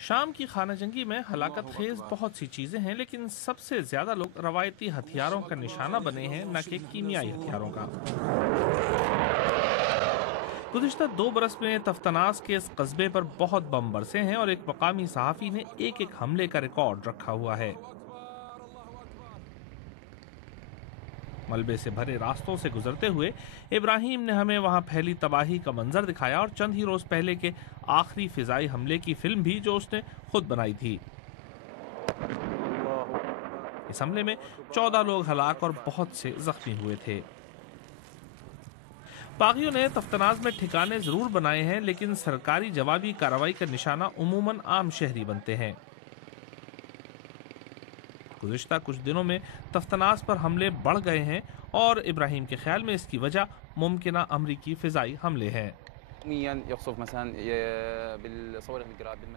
شام کی خانہ جنگی میں ہلاکت خیز بہت سی چیزیں ہیں، لیکن سب سے زیادہ لوگ روایتی ہتھیاروں کا نشانہ بنے ہیں، نہ کہ کیمیائی ہتھیاروں کا۔ گزشتہ 2 برس میں تفتناس کے اس قصبے پر بہت بم برسے ہیں اور ایک مقامی صحافی نے ایک حملے کا ریکارڈ رکھا ہوا ہے۔ ملبے سے بھرے راستوں سے گزرتے ہوئے ابراہیم نے ہمیں وہاں پھیلی تباہی کا منظر دکھایا اور چند ہی روز پہلے کے آخری فضائی حملے کی فلم بھی جو اس نے خود بنائی تھی۔ اس حملے میں 14 لوگ ہلاک اور بہت سے زخمی ہوئے تھے۔ باغیوں نے تفتناز میں ٹھکانے ضرور بنائے ہیں، لیکن سرکاری جوابی کارروائی کا نشانہ عموماً عام شہری بنتے ہیں۔ گزشتہ کچھ دنوں میں تفتناز پر حملے بڑھ گئے ہیں اور ابراہیم کے خیال میں اس کی وجہ ممکنہ امریکی فضائی حملے ہیں۔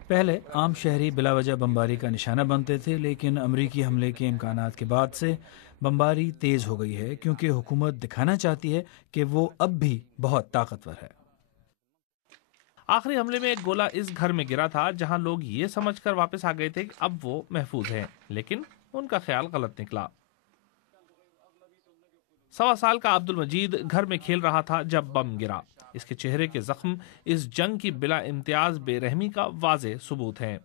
پہلے عام شہری بلا وجہ بمباری کا نشانہ بنتے تھے، لیکن امریکی حملے کے امکانات کے بعد سے بمباری تیز ہو گئی ہے، کیونکہ حکومت دکھانا چاہتی ہے کہ وہ اب بھی بہت طاقتور ہے۔ آخری حملے میں ایک گولہ اس گھر میں گرا تھا جہاں لوگ یہ سمجھ کر واپس آ گئے تھے کہ اب وہ محفوظ ہیں، لیکن ان کا خیال غلط نکلا۔ 1.25 سال کا عبد المجید گھر میں کھیل رہا تھا جب بم گرا۔ اس کے چہرے کے زخم اس جنگ کی بلا امتیاز بے رحمی کا واضح ثبوت ہیں۔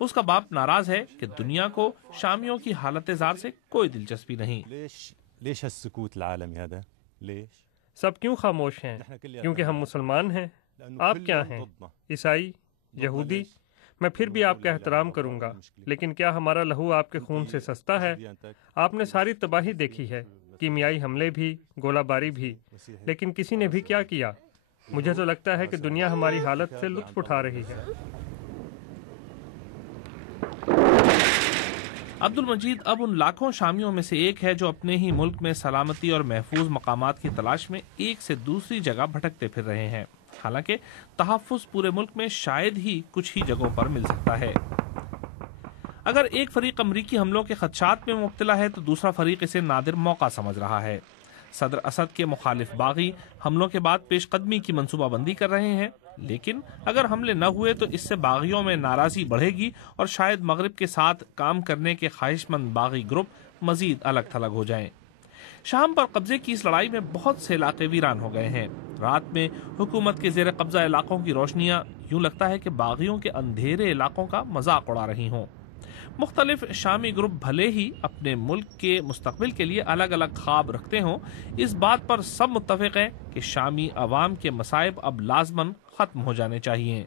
اس کا باپ ناراض ہے کہ دنیا کو شامیوں کی حالت زار سے کوئی دلچسپی نہیں۔ سب کیوں خاموش ہیں؟ کیونکہ ہم مسلمان ہیں۔ آپ کیا ہیں؟ عیسائی؟ یہودی؟ میں پھر بھی آپ کا احترام کروں گا، لیکن کیا ہمارا لہو آپ کے خون سے سستا ہے؟ آپ نے ساری تباہی دیکھی ہے، کیمیائی حملے بھی، گولہ باری بھی، لیکن کسی نے بھی کیا کیا؟ مجھے تو لگتا ہے کہ دنیا ہماری حالت سے لطف اٹھا رہی ہے۔ عبد المجید اب ان لاکھوں شامیوں میں سے ایک ہے جو اپنے ہی ملک میں سلامتی اور محفوظ مقامات کی تلاش میں ایک سے دوسری جگہ بھٹکتے پھر رہے ہیں، حالانکہ تحفظ پورے ملک میں شاید ہی کچھ ہی جگہوں پر مل سکتا ہے۔ اگر ایک فریق امریکی حملوں کے خدشات میں مبتلا ہے تو دوسرا فریق اسے نادر موقع سمجھ رہا ہے۔ صدر اسد کے مخالف باغی حملوں کے بعد پیش قدمی کی منصوبہ بندی کر رہے ہیں، لیکن اگر حملے نہ ہوئے تو اس سے باغیوں میں ناراضی بڑھے گی اور شاید مغرب کے ساتھ کام کرنے کے خواہش مند باغی گروپ مزید الگ تھلگ ہو جائیں۔ شام پر قبضے کی اس لڑائی میں بہت سے علاقے ویران ہو گئے ہیں۔ رات میں حکومت کے زیر قبضہ علاقوں کی روشنیاں یوں لگتا ہے کہ باغیوں کے اندھیرے علاقوں کا مذاق اڑا رہی ہوں۔ مختلف شامی گروپ بھلے ہی اپنے ملک کے مستقبل کے لیے الگ الگ خواب رکھتے ہوں، اس بات پر سب متفق ہیں کہ شامی عوام کے مصائب اب لازماً ختم ہو جانے چاہیے۔